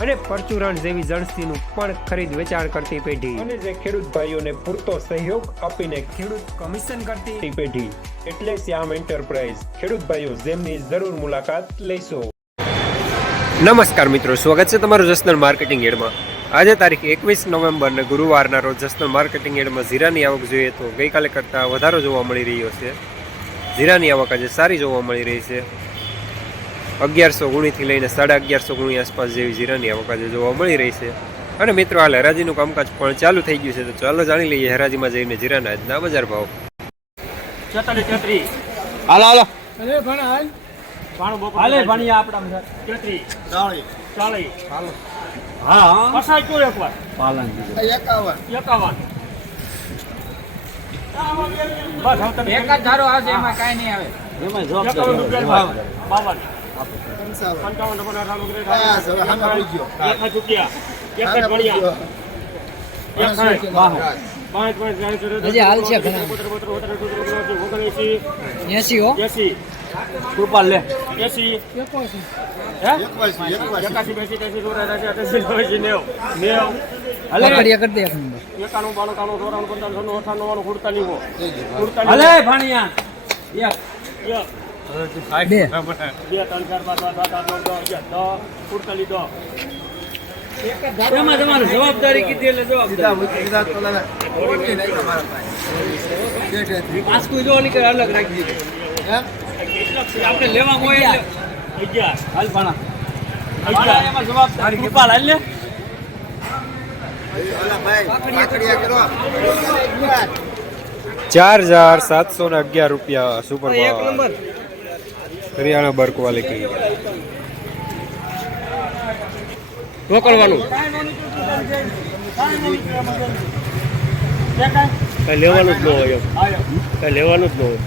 અને પરચુરણ જેવી જણસીનું પણ ખરીદ વેચાણ કરતી પેઢી. અને જે ખેડૂત ભાઈઓને પૂરતો સહયોગ આપીને ખેડૂત કમિશન કરતી પેઢી. એટલે શ્યામ એન્ટરપ્રાઇઝ ખેડૂત ભાઈઓ જેમની જરૂર મુલાકાત લેશો. નમસ્કાર મિત્રો સ્વાગત છે તમારું જસનલ માર્કેટિંગ એડમાં. આજે તારીખ એકવીસ નવેમ્બર ને ગુરુવારના રોજ જસનલ માર્કેટિંગ એડમાં જીરાની આવક જોઈએ તો ગઈકાલે કરતાં વધારો જોવા મળી રહ્યો છે. જીરાની આવક આજે સારી જોવા મળી રહી છે. અગિયારસો ગુણીથી લઈને સાડા અગિયારસો ગુણી આસપાસ જેવી જીરાની આવક આજે જોવા મળી રહી છે. અને મિત્રો હાલ હરાજીનું કામકાજ પણ ચાલુ થઈ ગયું છે તો ચાલો જાણી લઈએ હરાજીમાં જઈને જીરાના આજના બજાર ભાવ. હાલો હાલો. ધારો આવશે એમાં કઈ નહીં આવે. એમાં પંચાવન ગયો. એક પાંચ પાંચ હજી હાલ એસી હો એસી કૃપાલ લે એસી એકાણું બાણું ત્રાણું ચોરાણું પંચાણું અઠાણું હો. હાલે સુડતાલીસ ભણ્યા એક એક, બે બે ત્રણ ચાર પાંચ છ સાત આઠ નવ દસ અગિયાર દસ સુડતાલીસ દસ એમાં તમારે જવાબદારી કીધી એટલે સીધા જવાબદારી મૂકી દીધા તો લાલા. ઓળખી નહીં તમારા પાસે. બે ટેન્થની. પાસકું જો નીકળે અલગ રાખી દીધું એમ? આપણે લેવા હોય એટલે અગિયાર હાલ ભણા અગિયાર એમાં જવાબદારી કૃપાલ હાલ લે ઓલા ભાઈ, કાકડિયા કરો. ચાર હજાર સાતસો ને અગિયાર રૂપિયા સુપર એક નંબર હરિયાણા બર ક્વોલિટી મોકલવાનું કઈ લેવાનું જ ન હોય કઈ લેવાનું જ ન હોય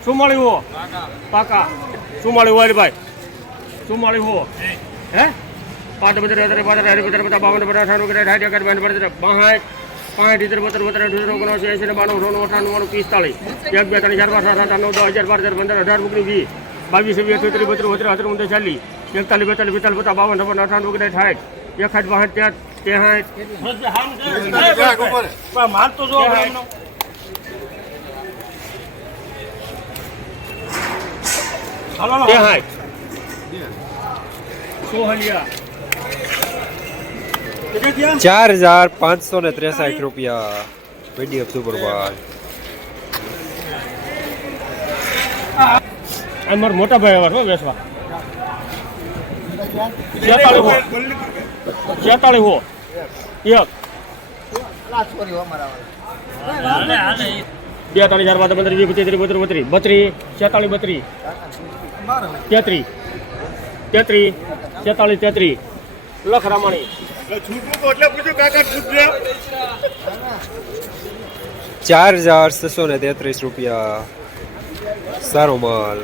શું મળ્યું હો પાકા શું મળ્યું હોય ભાઈ શું મળ્યું હો હે પાંચ અત્યારે પાંચ હજાર પચાસ બાવન બધા અઠાણું બધા બાવન પચાસ બાસઠ પાંચ ઇતર બત્તર બત્તર અઠ્યાસી ઓગણસી એસી બાણું સોનું અઠાણું પિસ્તાળીસ. એક બે ત્રણ ચાર પાંચ સાત આઠ નવ દસ હજાર બાર પંદર અઢાર ઓગણીસ વીસ. બાવીસ વીસ ત્રીસ બત્રીસ બત્રીસ અઠાર ઊંધે ચાલીસ એકતાલીસ બેતાલીસ બેતાલીસ પચાસ બાવન છપ્પન અઠાણું ઓગણીસ સાઠ. બાસઠ ત્યાં. તો જો ત્યાં સોહલિયા. ચાર હજાર પાંચસો ને ત્રેસાઠ રૂપિયા પીડીએફ સુપર અમાર મોટા ભાઈ આવા છો, બેસવા. છેતાળીસ હો. એક. બેતાળી ચાર પાંચ પંદર, વીસ બત્રીસ બત્રીસ. બત્રીસ છેતાળીસ બત્રીસ. તેત્રીસ. તેત્રીસ છેતાળીસ તેત્રીસ. લખ રામાણી ચાર હજાર છસો ને તેત્રીસ રૂપિયા. સારો માલ.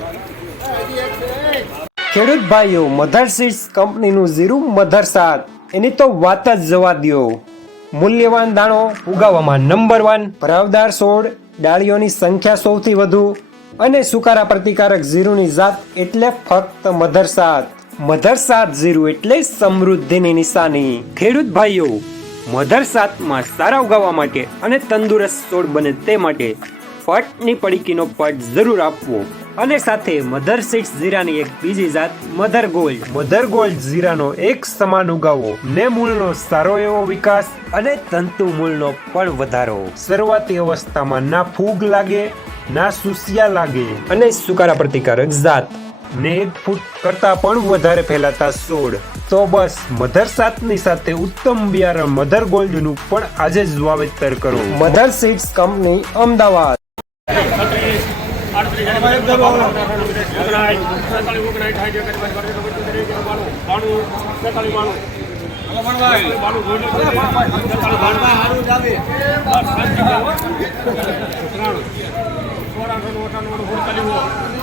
ખેડૂત ભાઈઓ, મધર સીડ્સ કંપનીનું ઝીરું મધર સાત એની તો વાત જ જવા દો મૂલ્યવાન દાણો ઉગાવવામાં નંબર વન ભરાવદાર છોડ ડાળીઓની સંખ્યા સૌથી વધુ અને સુકારા પ્રતિકારક ઝીરુની જાત એટલે ફક્ત મધર સાત મધર સાત ઝીરું એટલે સમૃદ્ધિની નિશાની. ખેડૂત ભાઈઓ, મધર સાતમાં સારા ઉગાવવા માટે અને તંદુરસ્ત છોડ બને તે માટે ફટની પડીકીનો પટ જરૂર આપવો. અને સાથે મધર સીડ્સ જીરાની એક બીજી જાત, મધર ગોલ્ડ. મધર ગોલ્ડ જીરાનો એક સમાન ઉગાવો. ને મૂળનો સારો એવો વિકાસ અને તંતુ મૂળનો પણ વધારો. શરૂઆતી અવસ્થામાં ના ફૂગ લાગે, ના સુસિયા લાગે. અને સુકારા પ્રતિકારક જાત. ને એક ફૂટ કરતા પણ વધારે ફેલાતા છોડ તો બસ મધર સાતની સાથે ઉત્તમ બિયારણ મધર ગોલ્ડનું પણ આજે જ વાવેતર કરો મધર સીડ્સ કંપની અમદાવાદ છત્રીસ આડત્રીસ ઓગણસાઠ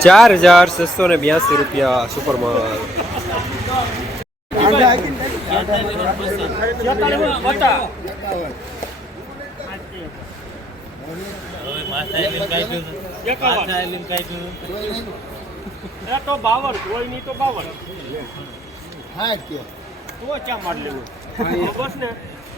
ચાર હજાર છસો ને બ્યાસી રૂપિયા સુપરમાલ એકાવન એ તો બાવન કોઈ નહીં તો બાવન તો ચા માર લેવું બસ ને?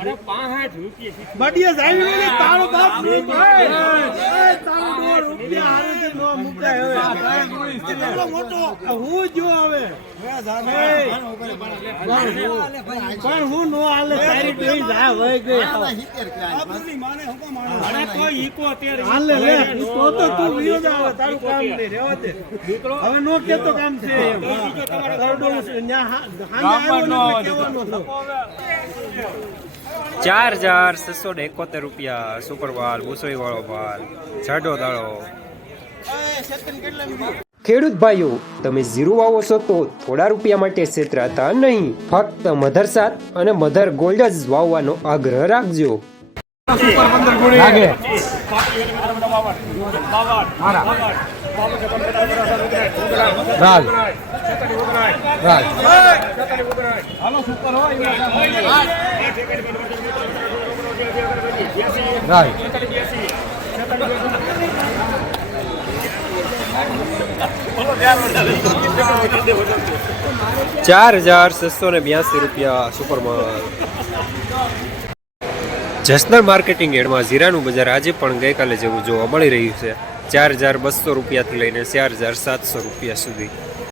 અરે પાંસઠ રૂપિયા પણ હું નો હાલે તારી ડોઈ ગઈ. અરે તો ઈકો અત્યારે હાલે લે તો તો તું વિયો જ તારું કામ નહીં રહેવા દે. હવે નો કેતો કામ એમ. તારો ન્યા હા- ને છો. ચાર હજાર છસો ને એકોતેર રૂપિયા સુપરમાલ મુસળી વાળો વાલ જાડો દાળો ખેડૂત ભાઈઓ તમે ઝીરો વાવો છો તો થોડા રૂપિયા માટે છેતરાતા નહીં ફક્ત મધર સાત અને મધર ગોલ્ડ જ વાવવાનો આગ્રહ રાખજો રાજ ચાર હજાર છસો ને બ્યાસી રૂપિયા સુપરમાં જસનલ માર્કેટિંગ એડમાં જીરાનું બજાર આજે પણ ગઈકાલે જેવું જોવા મળી રહ્યું છે. ચાર હજાર બસો રૂપિયાથી લઈને ચાર હજાર સાતસો રૂપિયા સુધી.